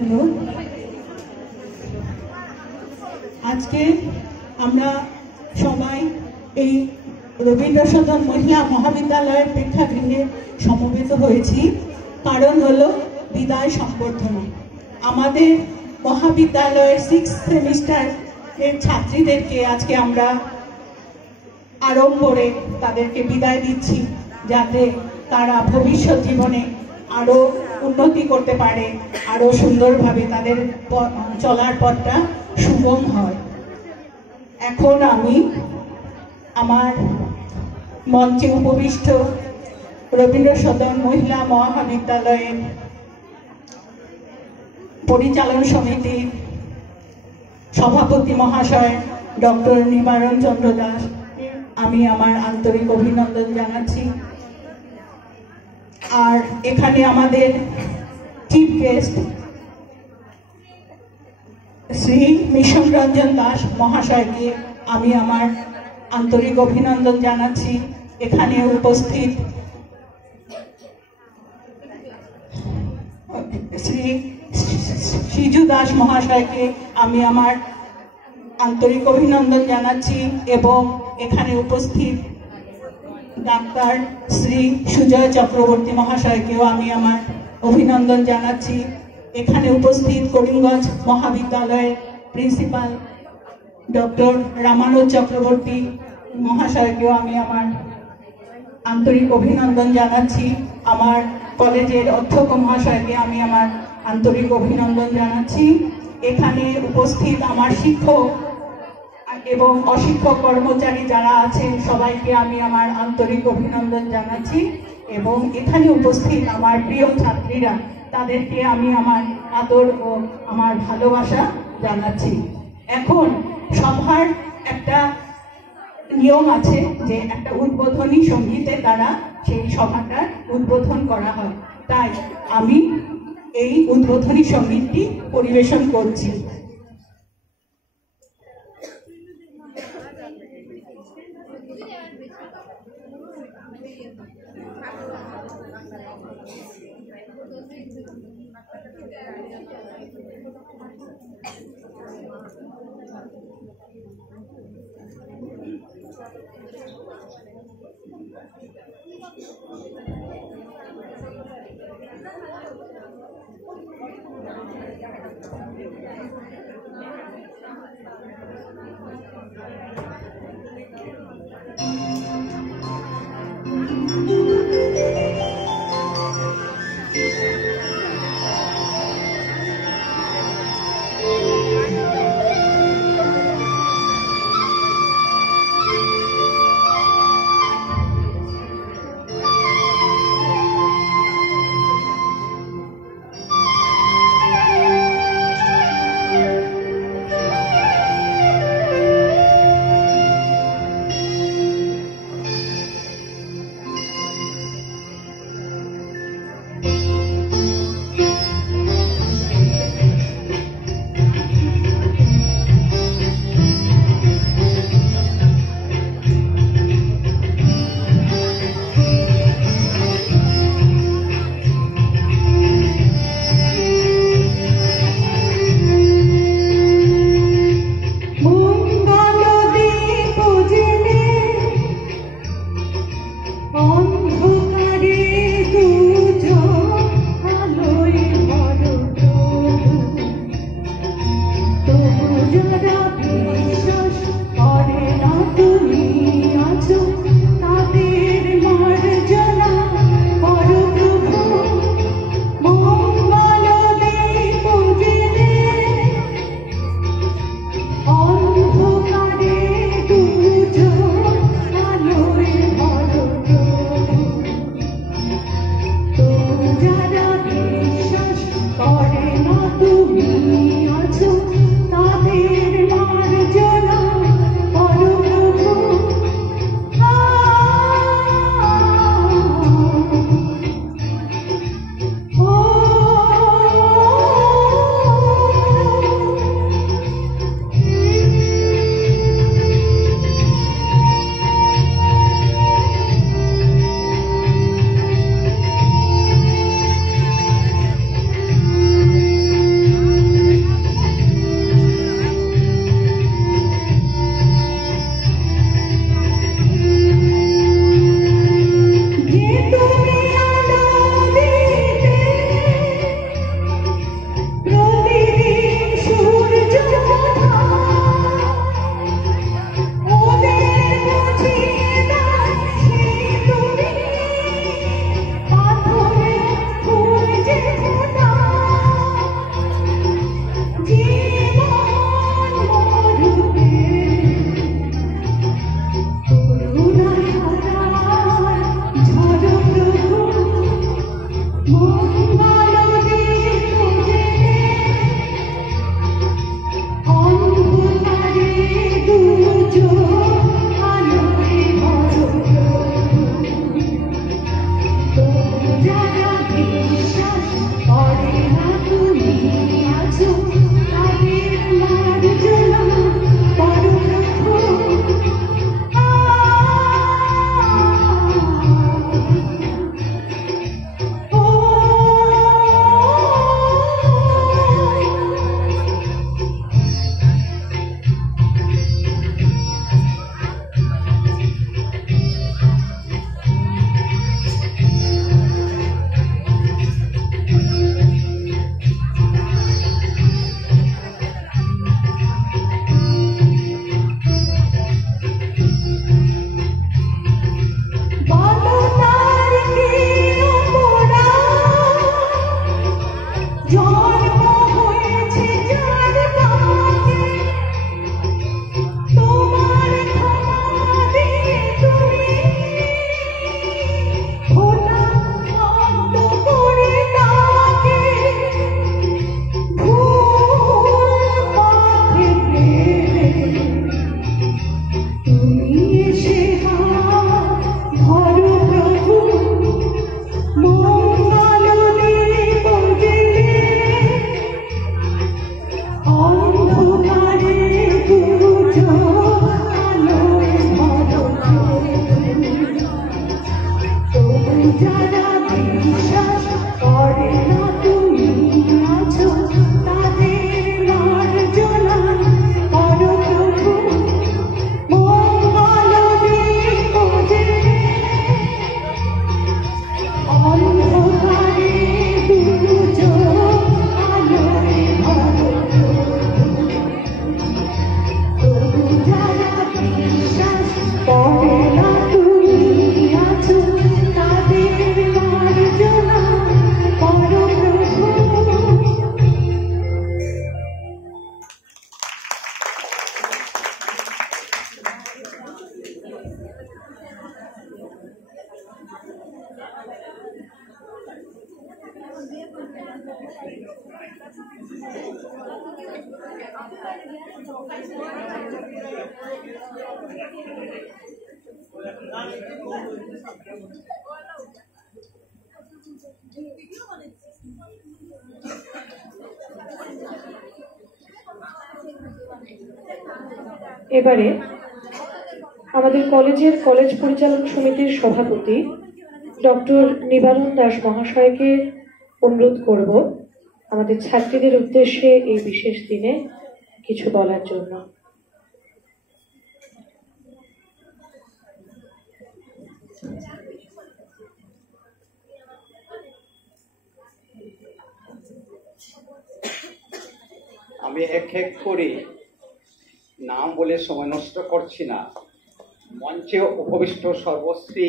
Hello, আজকে আমরা সবাই এই রবীন্দ্র সদন মহিলা মহাবিদ্যালয়ের প্রেক্ষাগৃহে সমবেত হয়েছি। কারণ হলো বিদায় সংবর্ধনা। আমাদের মহাবিদ্যালয়ের 6th সেমিস্টারের ছাত্রীদেরকে আজকে আমরা আরোপ করে তাদেরকে বিদায় দিচ্ছি, যাতে তারা ভবিষ্যৎ জীবনে আরো উন্নতি করতে পারে, আরো সুন্দরভাবে তাদের চলার পথটা সুগম হয়। এখন আমি আমার মঞ্চে উপবিষ্ট রবীন্দ্র সদন মহিলা মহাবিদ্যালয়ের পরিচালন সমিতির সভাপতি মহাশয় ডক্টর নিবারণ চন্দ্র দাস আমি আমার আন্তরিক অভিনন্দন জানাচ্ছি। আর এখানে আমাদের chief guest Shri mission Ranjan Das মহাশয়কে আমি আমার আন্তরিক অভিনন্দন জানাচ্ছি। এখানে উপস্থিত শ্রী সিজু দাস মহাশয়কে আমি আমার আন্তরিক অভিনন্দন জানাচ্ছি এবং এখানে উপস্থিত ডাক্তার শ্রী সুজয় চক্রবর্তী মহাশয়কেও আমি আমার অভিনন্দন জানাচ্ছি। এখানে উপস্থিত করিমগঞ্জ মহাবিদ্যালয়ের প্রিন্সিপাল ডক্টর রামানুজ চক্রবর্তী মহাশয়কেও আমি আমার আন্তরিক অভিনন্দন জানাচ্ছি। আমার কলেজের অধ্যক্ষ মহাশয়কে আমি আমার আন্তরিক অভিনন্দন জানাচ্ছি। এখানে উপস্থিত আমার শিক্ষক এবং অশিক্ষক কর্মচারী যারা আছেন সবাইকে আমি আমার আন্তরিক অভিনন্দন জানাচ্ছি এবং এখানে উপস্থিত আমার প্রিয় ছাত্রীরা তাদেরকে আমি আমার আদর ও আমার ভালোবাসা জানাচ্ছি। এখন সভার একটা নিয়ম আছে যে একটা উদ্বোধনী সঙ্গীতের দ্বারা সেই সভাটার উদ্বোধন করা হয়, তাই আমি এই উদ্বোধনী সঙ্গীতটি পরিবেশন করছি। এবারে আমাদের কলেজের কলেজ পরিচালন সমিতির সভাপতি ডক্টর নিবারণ দাস মহাশয়কে অনুরোধ করব আমাদের ছাত্রীদের উদ্দেশ্যে এই বিশেষ দিনে কিছু বলার জন্য। আমি এক এক করে নাম বলে সময় নষ্ট করছি না। মঞ্চে উপবিষ্ট সর্বশ্রী